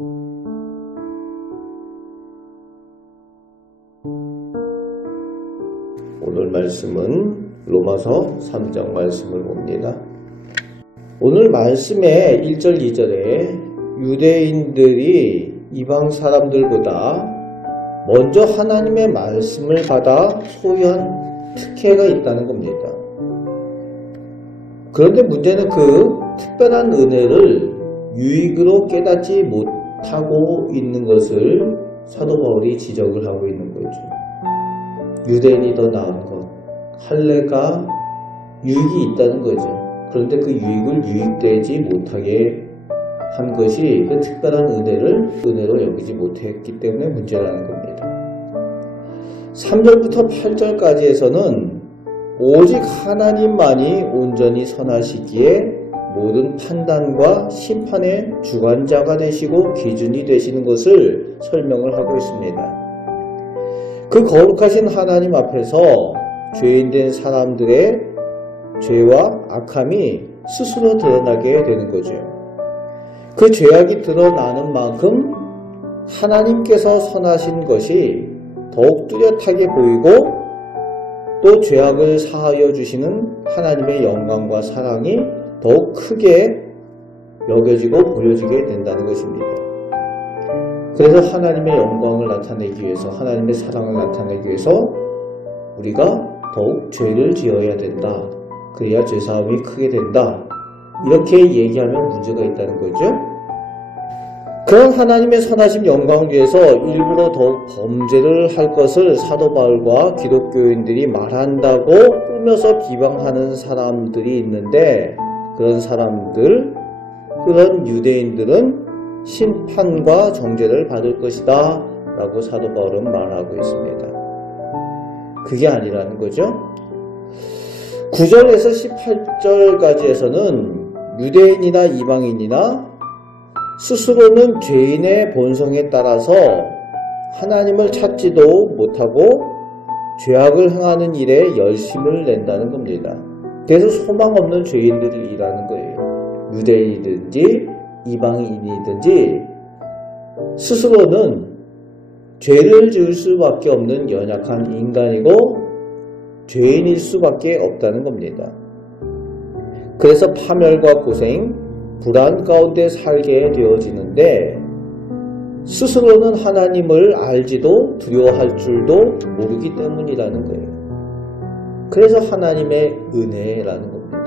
오늘 말씀은 로마서 3장 말씀을 봅니다. 오늘 말씀의 1절 2절에 유대인들이 이방 사람들보다 먼저 하나님의 말씀을 받아 소유한 특혜가 있다는 겁니다. 그런데 문제는 그 특별한 은혜를 유익으로 깨닫지 못하고 있는 것을 사도 바울이 지적을 하고 있는 거죠. 유대인이 더 나은 것, 할례가 유익이 있다는 거죠. 그런데 그 유익을 유익되지 못하게 한 것이 그 특별한 은혜로 여기지 못했기 때문에 문제라는 겁니다. 3절부터 8절까지에서는 오직 하나님만이 온전히 선하시기에 모든 판단과 심판의 주관자가 되시고 기준이 되시는 것을 설명을 하고 있습니다. 그 거룩하신 하나님 앞에서 죄인된 사람들의 죄와 악함이 스스로 드러나게 되는 거죠. 그 죄악이 드러나는 만큼 하나님께서 선하신 것이 더욱 뚜렷하게 보이고 또 죄악을 사하여 주시는 하나님의 영광과 사랑이 더욱 크게 여겨지고 보여지게 된다는 것입니다. 그래서 하나님의 영광을 나타내기 위해서, 하나님의 사랑을 나타내기 위해서 우리가 더욱 죄를 지어야 된다. 그래야 죄사함이 크게 된다. 이렇게 얘기하면 문제가 있다는 거죠. 그런 하나님의 선하신 영광을 위해서 일부러 더욱 범죄를 할 것을 사도 바울과 기독교인들이 말한다고 꾸며서 비방하는 사람들이 있는데, 그런 사람들, 그런 유대인들은 심판과 정죄를 받을 것이다 라고 사도 바울은 말하고 있습니다. 그게 아니라는 거죠. 9절에서 18절까지에서는 유대인이나 이방인이나 스스로는 죄인의 본성에 따라서 하나님을 찾지도 못하고 죄악을 행하는 일에 열심을 낸다는 겁니다. 그래서 소망 없는 죄인들이라는 거예요. 유대인이든지 이방인이든지 스스로는 죄를 지을 수밖에 없는 연약한 인간이고 죄인일 수밖에 없다는 겁니다. 그래서 파멸과 고생, 불안 가운데 살게 되어지는데 스스로는 하나님을 알지도 두려워할 줄도 모르기 때문이라는 거예요. 그래서 하나님의 은혜라는 겁니다.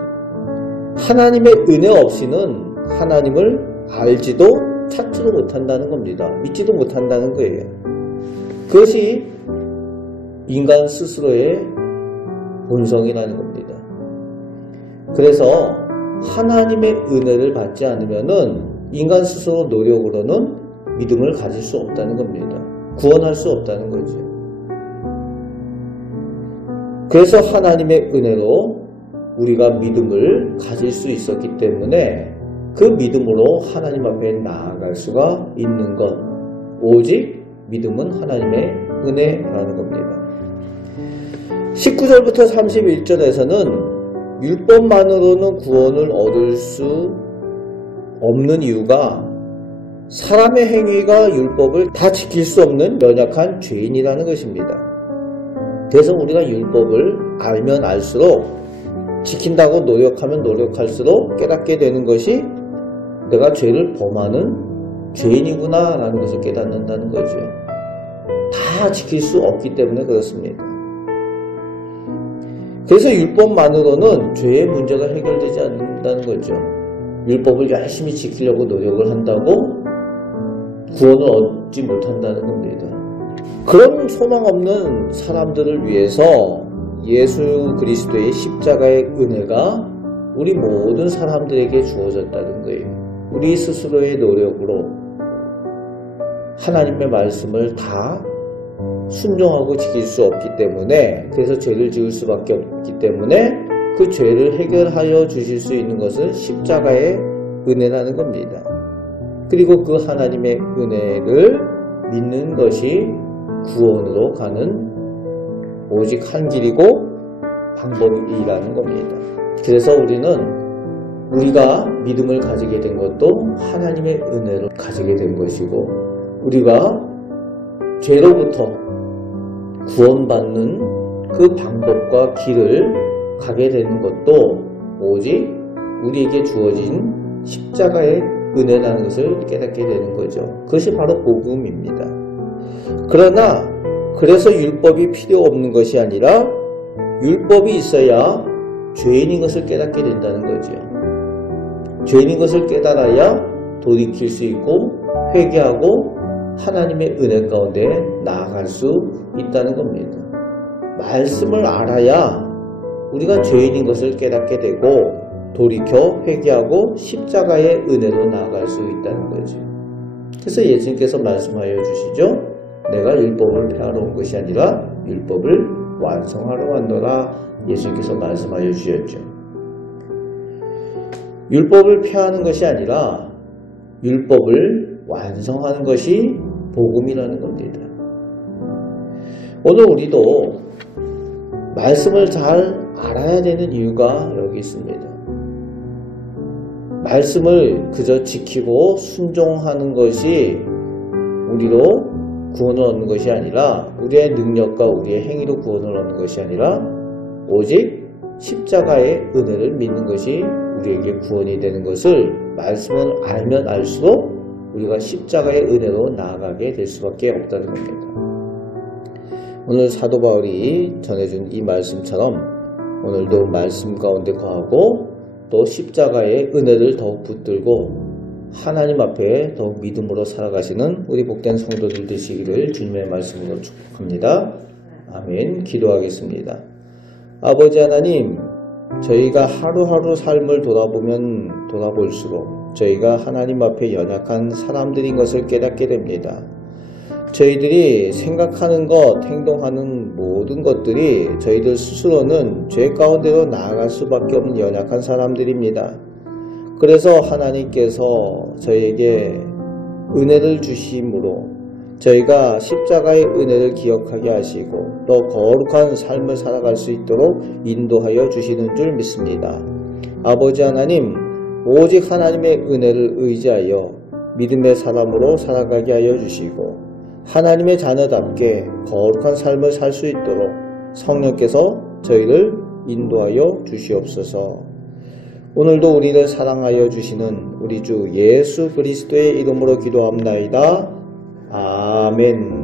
하나님의 은혜 없이는 하나님을 알지도 찾지도 못한다는 겁니다. 믿지도 못한다는 거예요. 그것이 인간 스스로의 본성이라는 겁니다. 그래서 하나님의 은혜를 받지 않으면은 인간 스스로 노력으로는 믿음을 가질 수 없다는 겁니다. 구원할 수 없다는 거죠. 그래서 하나님의 은혜로 우리가 믿음을 가질 수 있었기 때문에 그 믿음으로 하나님 앞에 나아갈 수가 있는 것, 오직 믿음은 하나님의 은혜라는 겁니다. 19절부터 31절에서는 율법만으로는 구원을 얻을 수 없는 이유가 사람의 행위가 율법을 다 지킬 수 없는 연약한 죄인이라는 것입니다. 그래서 우리가 율법을 알면 알수록, 지킨다고 노력하면 노력할수록 깨닫게 되는 것이 내가 죄를 범하는 죄인이구나 라는 것을 깨닫는다는 거죠. 다 지킬 수 없기 때문에 그렇습니다. 그래서 율법만으로는 죄의 문제가 해결되지 않는다는 거죠. 율법을 열심히 지키려고 노력을 한다고 구원을 얻지 못한다는 겁니다. 그런 소망 없는 사람들을 위해서 예수 그리스도의 십자가의 은혜가 우리 모든 사람들에게 주어졌다는 거예요. 우리 스스로의 노력으로 하나님의 말씀을 다 순종하고 지킬 수 없기 때문에, 그래서 죄를 지을 수밖에 없기 때문에 그 죄를 해결하여 주실 수 있는 것은 십자가의 은혜라는 겁니다. 그리고 그 하나님의 은혜를 믿는 것이 구원으로 가는 오직 한 길이고 방법이라는 겁니다. 그래서 우리는 우리가 믿음을 가지게 된 것도 하나님의 은혜를 가지게 된 것이고, 우리가 죄로부터 구원받는 그 방법과 길을 가게 되는 것도 오직 우리에게 주어진 십자가의 은혜라는 것을 깨닫게 되는 거죠. 그것이 바로 복음입니다. 그러나 그래서 율법이 필요 없는 것이 아니라 율법이 있어야 죄인인 것을 깨닫게 된다는 거죠. 죄인인 것을 깨달아야 돌이킬 수 있고 회개하고 하나님의 은혜 가운데 나아갈 수 있다는 겁니다. 말씀을 알아야 우리가 죄인인 것을 깨닫게 되고 돌이켜 회개하고 십자가의 은혜로 나아갈 수 있다는 거죠. 그래서 예수님께서 말씀하여 주시죠. 내가 율법을 폐하러 온 것이 아니라 율법을 완성하러 왔노라. 예수님께서 말씀하여 주셨죠. 율법을 폐하는 것이 아니라 율법을 완성하는 것이 복음이라는 겁니다. 오늘 우리도 말씀을 잘 알아야 되는 이유가 여기 있습니다. 말씀을 그저 지키고 순종하는 것이 우리로 구원을 얻는 것이 아니라, 우리의 능력과 우리의 행위로 구원을 얻는 것이 아니라 오직 십자가의 은혜를 믿는 것이 우리에게 구원이 되는 것을 말씀을 알면 알수록 우리가 십자가의 은혜로 나아가게 될 수밖에 없다는 겁니다. 오늘 사도 바울이 전해준 이 말씀처럼 오늘도 말씀 가운데 거하고 또 십자가의 은혜를 더욱 붙들고 하나님 앞에 더욱 믿음으로 살아가시는 우리 복된 성도들 되시기를 주님의 말씀으로 축복합니다. 아멘. 기도하겠습니다. 아버지 하나님, 저희가 하루하루 삶을 돌아보면 돌아볼수록 저희가 하나님 앞에 연약한 사람들인 것을 깨닫게 됩니다. 저희들이 생각하는 것, 행동하는 모든 것들이 저희들 스스로는 죄 가운데로 나아갈 수밖에 없는 연약한 사람들입니다. 그래서 하나님께서 저희에게 은혜를 주심으로 저희가 십자가의 은혜를 기억하게 하시고 또 거룩한 삶을 살아갈 수 있도록 인도하여 주시는 줄 믿습니다. 아버지 하나님, 오직 하나님의 은혜를 의지하여 믿음의 사람으로 살아가게 하여 주시고 하나님의 자녀답게 거룩한 삶을 살 수 있도록 성령께서 저희를 인도하여 주시옵소서. 오늘도 우리를 사랑하여 주시는 우리 주 예수 그리스도의 이름으로 기도합나이다. 아멘.